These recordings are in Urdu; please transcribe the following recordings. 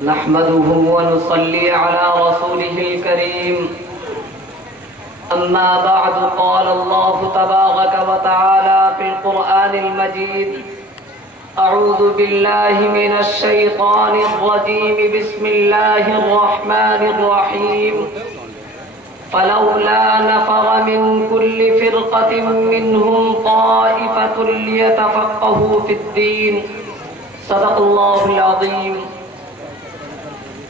نحمده ونصلي على رسوله الكريم. أما بعد، قال الله تبارك وتعالى في القرآن المجيد: أعوذ بالله من الشيطان الرجيم. بسم الله الرحمن الرحيم. فلولا نفر من كل فرقة منهم طائفة ليتفقهوا في الدين. صدق الله العظيم.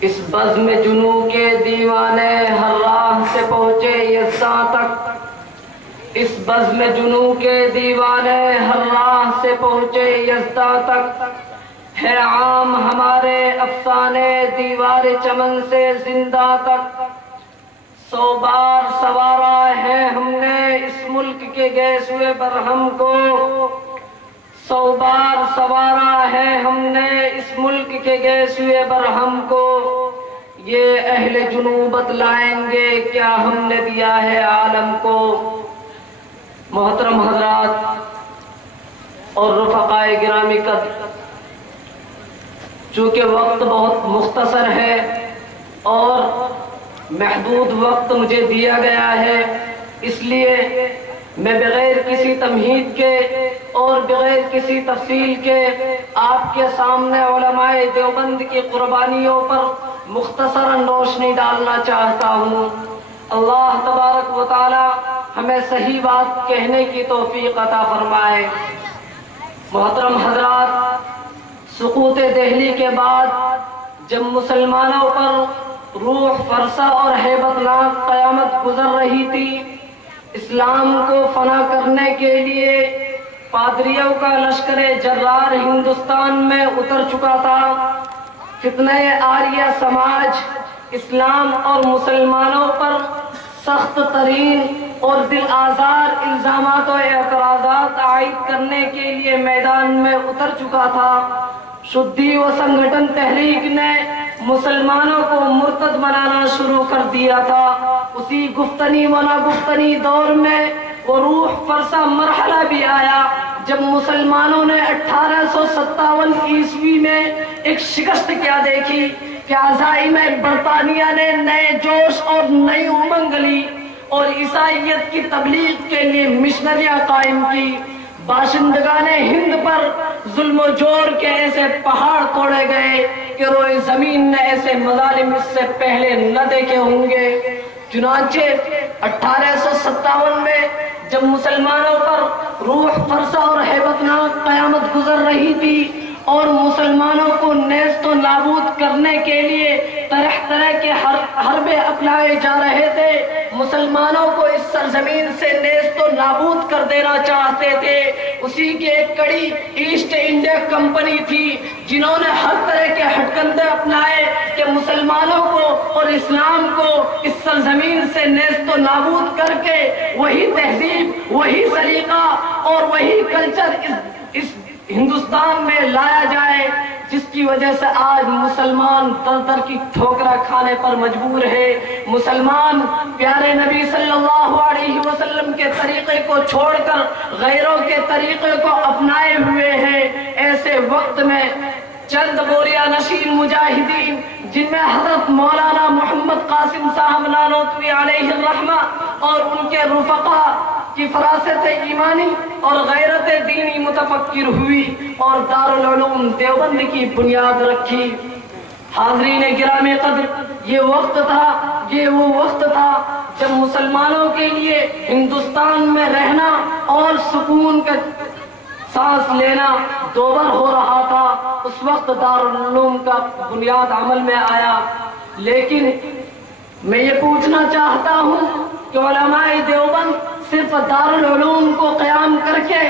اس بزم جنو کے دیوانے ہر راہ سے پہنچے یزداں تک، اس بزم جنو کے دیوانے ہر راہ سے پہنچے یزداں تک، ہے عام ہمارے افسانے دیوار چمن سے زندہ تک. 100 بار سوارا ہے ہم نے اس ملک کے گئے ہوئے برہم کو، 100 بار سوارا ہے ہم نے اس ملک کے گئے ہوئے برہم کو. یہ اہل جنوب بتلائیں گے کیا ہم نے دیا ہے عالم کو. محترم حضرات اور رفقائے گرامی قدر، چونکہ وقت بہت مختصر ہے اور محدود وقت مجھے دیا گیا ہے، اس لیے میں بغیر کسی تمہید کے اور بغیر کسی تفصیل کے آپ کے سامنے علماء دیوبند کی قربانیوں پر مختصراً روشنی ڈالنا چاہتا ہوں. اللہ تبارک و تعالی ہمیں صحیح بات کہنے کی توفیق عطا فرمائے. محترم حضرات، سقوط دہلی کے بعد جب مسلمانوں پر روح فرسا اور ہیبت ناک قیامت گزر رہی تھی، اسلام کو فنا کرنے کے لیے پادریوں کا لشکر جرار ہندوستان میں اتر چکا تھا. فتنہ آریہ سماج اسلام اور مسلمانوں پر سخت ترین اور دل آزار الزامات و اعتراضات عائد کرنے کے لیے میدان میں اتر چکا تھا. شدھی و سنگھٹن تحریک نے مسلمانوں کو مرتد بنانا شروع کر دیا تھا. اسی گفتنی و ناگفتنی دور میں وہ روح فرسا مرحلہ بھی آیا جب مسلمانوں نے 1857 عیسوی میں ایک شکست کیا دیکھی کہ عزائم برطانیہ نے نئے جوش اور نئی امنگ لی اور عیسائیت کی تبلیغ کے لیے مشنریاں قائم کی. باشندگان ہند پر ظلم و جور کے ایسے پہاڑ توڑے گئے کہ روئے زمین نے ایسے مظالم اس سے پہلے نہ دیکھے ہوں گے. چنانچہ 1857 میں جب مسلمانوں پر روح فرسا اور ہیبت ناک قیامت گزر رہی تھی اور مسلمانوں کو نیست و نابود کرنے کے لیے طرح طرح کے حربے اپنائے جا رہے تھے، مسلمانوں کو اس سرزمین سے نیست و نابود کر دینا چاہتے تھے، اسی کی ایک کڑی ایسٹ انڈیا کمپنی تھی جنہوں نے ہر طرح کے ہٹکندے اپنائے کہ مسلمانوں کو اور اسلام کو اس سرزمین سے نیست و نابود کر کے وہی تہذیب، وہی سلیقہ اور وہی کلچر اس ہندوستان میں لایا جائے، جس کی وجہ سے آج مسلمان در در کی ٹھوکریں کھانے پر مجبور ہے. مسلمان پیارے نبی صلی اللہ علیہ وسلم کے طریقے کو چھوڑ کر غیروں کے طریقے کو اپنائے ہوئے ہیں. ایسے وقت میں چند بوریا نشین مجاہدین جن میں حضرت مولانا محمد قاسم صاحب نانوتوی علیہ الرحمہ اور ان کے رفقا کی فراست ایمانی اور غیرت دینی متفکر ہوئی اور دارالعلوم دیوبند کی بنیاد رکھی. حاضرین گرامی قدر، یہ وہ وقت تھا جب مسلمانوں کے لیے ہندوستان میں رہنا اور سکون کا سانس لینا دوبر ہو رہا تھا. اس وقت دارالعلوم کا بنیاد عمل میں آیا. لیکن میں یہ پوچھنا چاہتا ہوں کہ علماء دیوبند صرف دارالعلوم کو قیام کر کے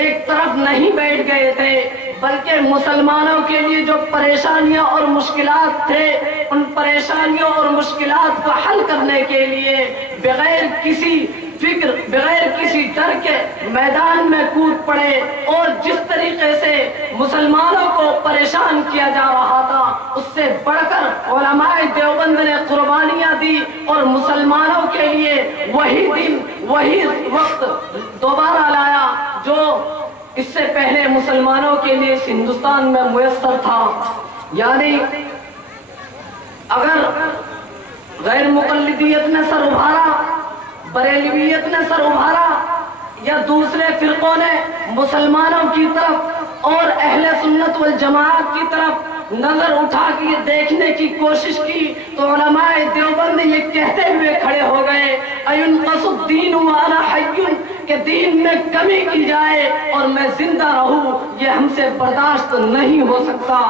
ایک طرف نہیں بیٹھ گئے تھے، بلکہ مسلمانوں کے لیے جو پریشانیاں اور مشکلات تھے ان پریشانیوں اور مشکلات کو حل کرنے کے لیے بغیر کسی فکر، بغیر کسی ڈر کے میدان میں کود پڑے. اور جس طریقے سے مسلمانوں کو پریشان کیا جا رہا تھا اس سے بڑھ کر علماء دیوبند نے قربانیاں دی اور مسلمانوں کے لیے وہی دن، وہی وقت دوبارہ لایا جو اس سے پہلے مسلمانوں کے لیے اس ہندوستان میں میسر تھا. یعنی غیر مقلدیت نے سر ابھارا، بریلویت نے سر ابھارا، یا دوسرے فرقوں نے مسلمانوں کی طرف اور اہل سنت والجماعت کی طرف نظر اٹھا کے یہ دیکھنے کی کوشش کی، تو علماء دیوبند یہ کہتے ہوئے کھڑے ہو گئے اَيُنْقَصُ الدِّينُ وَأَنَا حَيٌّ، کہ دین میں کمی کی جائے اور میں زندہ رہوں، یہ ہم سے برداشت نہیں ہو سکتا۔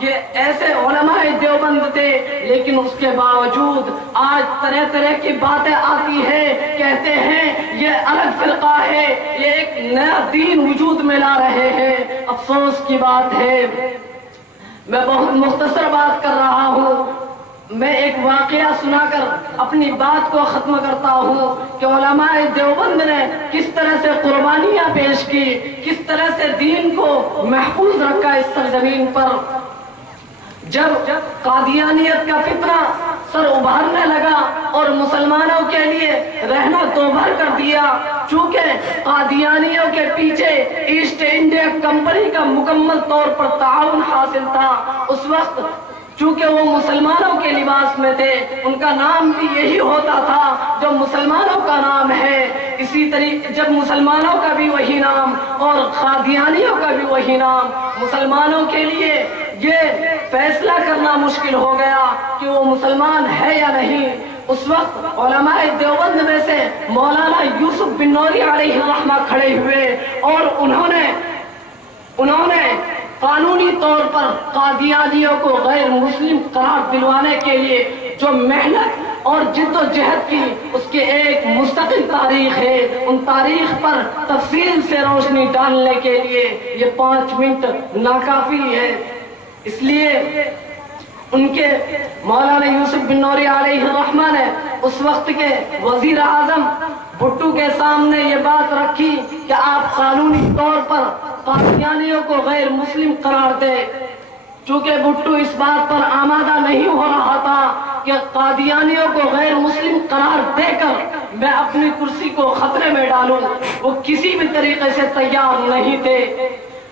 یہ ایسے علماء دیوبند تھے، لیکن اس کے باوجود آج طرح طرح کی باتیں آتی ہے، کہتے ہیں یہ الگ فرقہ ہے، یہ ایک نیا دین وجود میں لا رہے ہیں۔ افسوس کی بات ہے، میں بہت مختصر بات کر رہا ہوں، میں ایک واقعہ سنا کر اپنی بات کو ختم کرتا ہوں کہ علماء دیوبند نے کس طرح سے قربانیاں پیش کی، کس طرح سے دین کو محفوظ رکھا اس سرزمین پر۔ جب قادیانیت کا فتنہ سر ابھارنے لگا اور مسلمانوں کے لیے رہنا دوبھر کر دیا، چونکہ قادیانیوں کے پیچھے ایسٹ انڈیا کمپنی کا مکمل طور پر تعاون حاصل تھا، اس وقت چونکہ وہ مسلمانوں کے لباس میں تھے، ان کا نام بھی یہی ہوتا تھا جو مسلمانوں کا نام ہے، اسی طریقے جب مسلمانوں کا بھی وہی نام اور قادیانیوں کا بھی وہی نام، مسلمانوں کے لیے یہ فیصلہ کرنا مشکل ہو گیا کہ وہ مسلمان ہے یا نہیں۔ اس وقت علماء دیوبند میں سے مولانا یوسف بن نوری علیہ الرحمہ کھڑے ہوئے اور انہوں نے قانونی طور پر قادیانیوں کو غیر مسلم قرار دلوانے کے لیے جو محنت اور جد و جہد کی، اس کے ایک مستقل تاریخ ہے، ان تاریخ پر تفصیل سے روشنی ڈالنے کے لیے یہ 5 منٹ ناکافی ہے۔ اس لیے ان کے مولانا یوسف بن نوری علیہ الرحمہ نے اس وقت کے وزیر اعظم بھٹو کے سامنے یہ بات رکھی کہ آپ قانونی طور پر قادیانیوں کو غیر مسلم قرار دیں، چونکہ بھٹو اس بات پر آمادہ نہیں ہو رہا تھا کہ قادیانیوں کو غیر مسلم قرار دے کر میں اپنی کرسی کو خطرے میں ڈالوں، وہ کسی بھی طریقے سے تیار نہیں تھے۔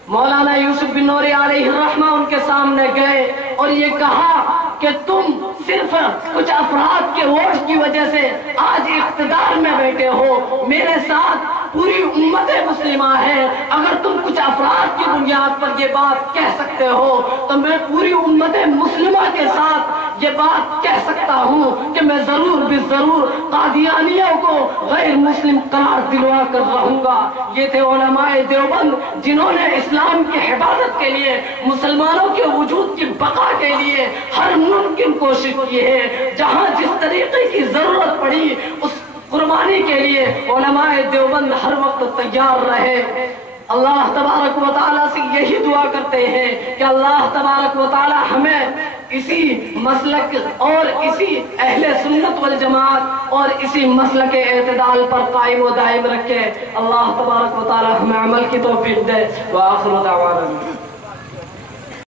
مولانا یوسف بن نوری علیہ الرحمہ ان کے سامنے گئے اور یہ کہا کہ تم صرف کچھ افراد کے ووٹ کی وجہ سے آج اقتدار میں بیٹھے ہو، میرے ساتھ پوری امت مسلمہ ہے، اگر تم کچھ افراد کی بنیاد پر یہ بات کہہ سکتے ہو تو میں پوری امت مسلمہ کے ساتھ یہ بات کہہ سکتا ہوں کہ میں ضرور بھی ضرور قادیانیوں کو غیر مسلم قرار دلوا کر رہوں گا۔ یہ تھے علماء دیوبند جنہوں نے اسلام کی حفاظت کے لیے، مسلمانوں کے وجود کی بقا کے لیے ہر ممکن کوشش کی ہے، جہاں جس طریقے کی ضرورت پڑی اس قربانی کے لیے علماء دیوبند ہر وقت تیار رہے۔ اللہ تبارک و تعالیٰ سے یہی دعا کرتے ہیں کہ اللہ تبارک و تعالیٰ ہمیں اسی مسلک اور اسی اہل سنت والجماعت اور اسی مسلک اعتدال پر قائم و دائم رکھے۔ اللہ تبارک و تعالیٰ ہمیں عمل کی توفیق دے۔ وآخر دعوانا